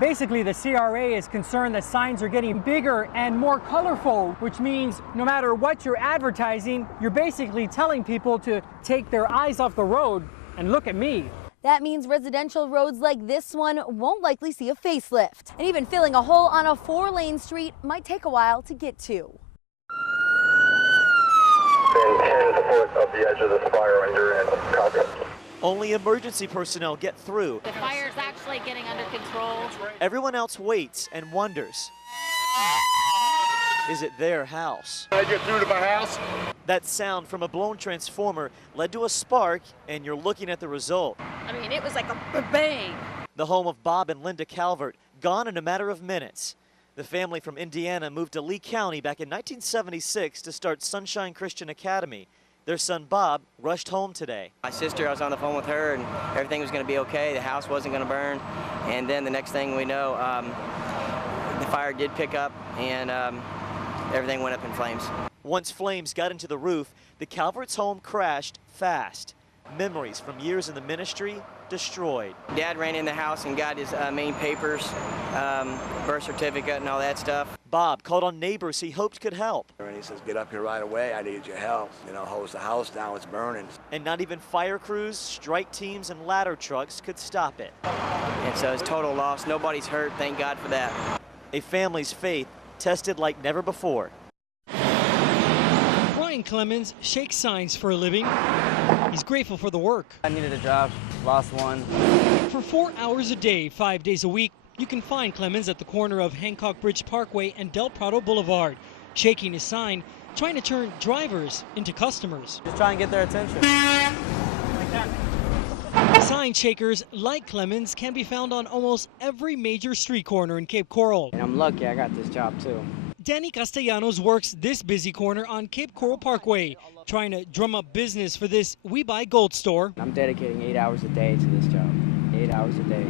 Basically, the CRA is concerned that signs are getting bigger and more colorful, which means no matter what you're advertising, you're basically telling people to take their eyes off the road and look at me. That means residential roads like this one won't likely see a facelift. And even filling a hole on a 4-lane street might take a while to get to. Maintain support of the edge of the spire when you're in. Copy. Only emergency personnel get through. The fire's actually getting under control. Everyone else waits and wonders. Is it their house? Can I get through to my house? That sound from a blown transformer led to a spark, and you're looking at the result. I mean, it was like a bang. The home of Bob and Linda Calvert, gone in a matter of minutes. The family from Indiana moved to Lee County back in 1976 to start Sunshine Christian Academy. Their son Bob rushed home today. My sister, I was on the phone with her and everything was going to be okay. The house wasn't going to burn. And then the next thing we know, the fire did pick up and everything went up in flames. Once flames got into the roof, the Calvert's home crashed fast. Memories from years in the ministry destroyed. Dad ran in the house and got his main papers, birth certificate and all that stuff. Bob called on neighbors he hoped could help. And he says, get up here right away, I need your help. You know, hose the house down, it's burning. And not even fire crews, strike teams, and ladder trucks could stop it. And so it's total loss. Nobody's hurt, thank God for that. A family's faith tested like never before. Brian Clemens shakes signs for a living. He's grateful for the work. I needed a job, lost one. For 4 hours a day, 5 days a week, you can find Clemens at the corner of Hancock Bridge Parkway and Del Prado Boulevard, shaking his sign, trying to turn drivers into customers. Just trying to get their attention. Sign shakers like Clemens can be found on almost every major street corner in Cape Coral. And I'm lucky I got this job too. Danny Castellanos works this busy corner on Cape Coral Parkway, trying to drum up business for this We Buy Gold store. I'm dedicating 8 hours a day to this job, 8 hours a day.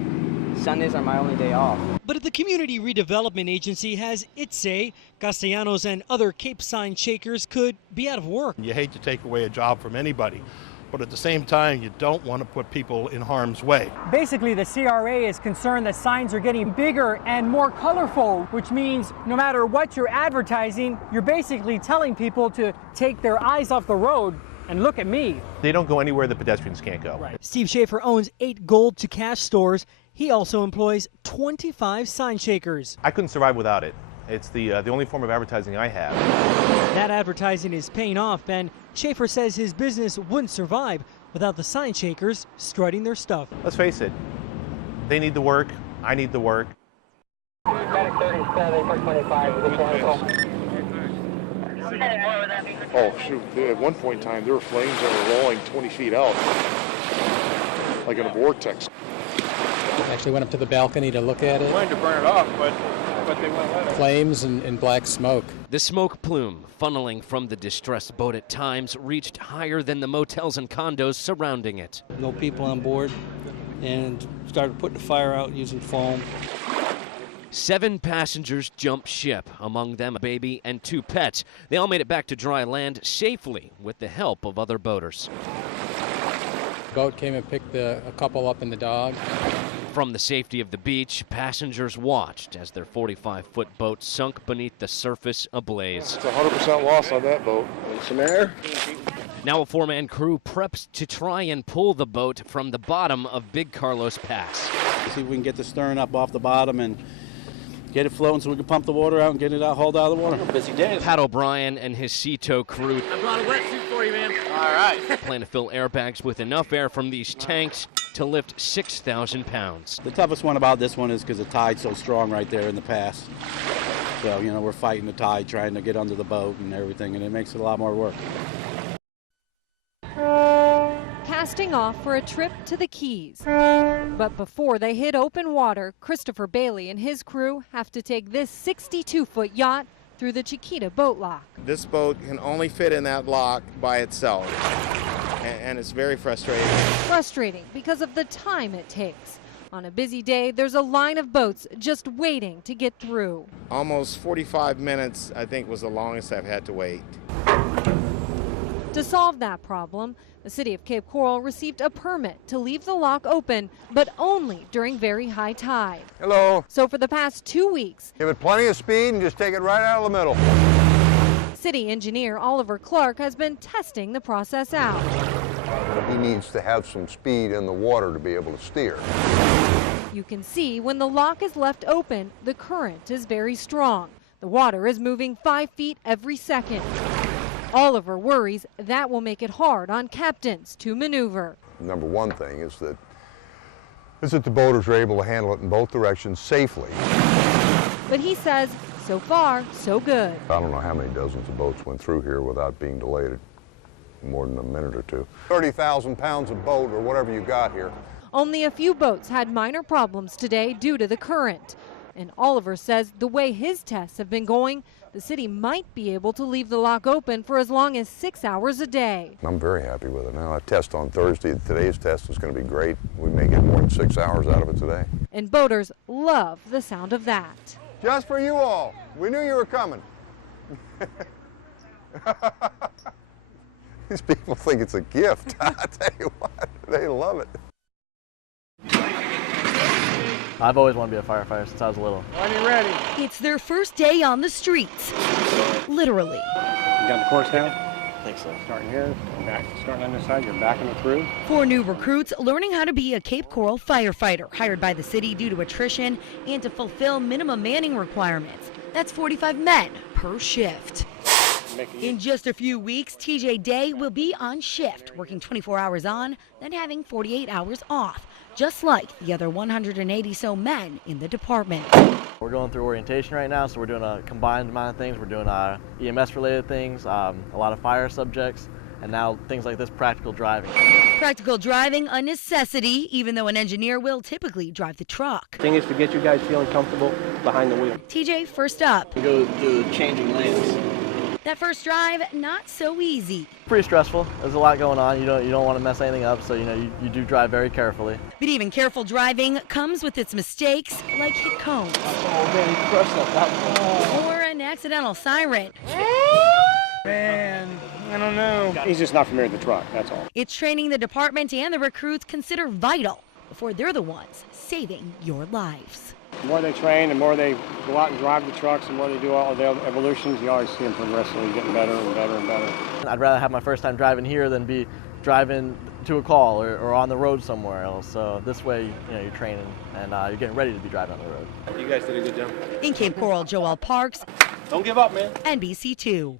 Sundays are my only day off. But if the Community Redevelopment Agency has its say, Castellanos and other Cape sign shakers could be out of work. You hate to take away a job from anybody, but at the same time, you don't want to put people in harm's way. Basically, the CRA is concerned that signs are getting bigger and more colorful, which means no matter what you're advertising, you're basically telling people to take their eyes off the road and look at me. They don't go anywhere the pedestrians can't go. Right. Steve Schaefer owns 8 gold to cash stores. He also employs 25 sign shakers. I couldn't survive without it. It's the only form of advertising I have. That advertising is paying off, and Schaefer says his business wouldn't survive without the sign shakers strutting their stuff. Let's face it, they need the work, I need the work. Oh shoot, at one point in time there were flames that were rolling 20 feet out, like in a vortex. Actually went up to the balcony to look at it. Wanted to burn it off, but they wouldn't let it. Flames and black smoke. The smoke plume, funneling from the distressed boat at times, reached higher than the motels and condos surrounding it. No people on board, and started putting the fire out using foam. 7 passengers jumped ship, among them a baby and 2 pets. They all made it back to dry land safely with the help of other boaters. The boat came and picked a couple up and the dog. From the safety of the beach, passengers watched as their 45-foot boat sunk beneath the surface ablaze. It's 100% loss on that boat. Need some air? Now a 4-man crew preps to try and pull the boat from the bottom of Big Carlos Pass. See if we can get the stern up off the bottom and get it floating so we can pump the water out and get it out, hauled out of the water. Busy day. Pat O'Brien and his sea tow crew. I brought a wetsuit for you, man. All right. Plan to fill airbags with enough air from these tanks to lift 6,000 pounds. The toughest one about this one is because the tide's so strong right there in the pass. So, you know, we're fighting the tide, trying to get under the boat and everything, and it makes it a lot more work. Casting off for a trip to the Keys. But before they hit open water, Christopher Bailey and his crew have to take this 62-foot yacht through the Chiquita boat lock. This boat can only fit in that lock by itself, and it's very frustrating. Frustrating because of the time it takes. On a busy day, there's a line of boats just waiting to get through. Almost 45 minutes, I think, was the longest I've had to wait. To solve that problem, the city of Cape Coral received a permit to leave the lock open, but only during very high tide. Hello. So for the past 2 weeks, Give it plenty of speed and just take it right out of the middle. city engineer Oliver Clark has been testing the process out. He needs to have some speed in the water to be able to steer. You can see when the lock is left open, the current is very strong. The water is moving 5 feet every second. Oliver worries that will make it hard on captains to maneuver. Number one thing is that the boaters are able to handle it in both directions safely. But he says, so far, so good. I don't know how many dozens of boats went through here without being delayed more than a minute or two. 30,000 pounds of boat or whatever you got here. Only a few boats had minor problems today due to the current. And Oliver says the way his tests have been going, the city might be able to leave the lock open for as long as 6 hours a day. I'm very happy with it now. I test on Thursday. Today's test is going to be great. We may get more than 6 hours out of it today. And boaters love the sound of that. Just for you all. We knew you were coming. These people think it's a gift. I tell you what, they love it. I've always wanted to be a firefighter since I was little. Are you ready? It's their first day on the streets. Literally. You got the course down? I think so. Starting here, back, starting on this side, you're backing it through. 4 new recruits learning how to be a Cape Coral firefighter, hired by the city due to attrition and to fulfill minimum manning requirements. That's 45 men per shift. In just a few weeks, TJ Day will be on shift, working 24 hours on, then having 48 hours off, just like the other 180 so men in the department. We're going through orientation right now, so we're doing a combined amount of things. We're doing EMS related things, a lot of fire subjects, and now things like this, practical driving. Practical driving, a necessity, even though an engineer will typically drive the truck. The thing is to get you guys feeling comfortable behind the wheel. TJ, first up. We go do changing lanes. That first drive, not so easy. Pretty stressful. There's a lot going on. You don't want to mess anything up, so you do drive very carefully. But even careful driving comes with its mistakes, like hit cones. Oh man, he crushed that. Or an accidental siren. Man, I don't know. He's just not familiar with the truck, that's all. It's training the department and the recruits consider vital before they're the ones saving your lives. The more they train, the more they go out and drive the trucks, the more they do all of their evolutions, you always see them progressively getting better and better and better. I'd rather have my first time driving here than be driving to a call or on the road somewhere else. So this way, you're training and you're getting ready to be driving on the road. You guys did a good job. In Cape Coral, Joel Parks. Don't give up, man. NBC2.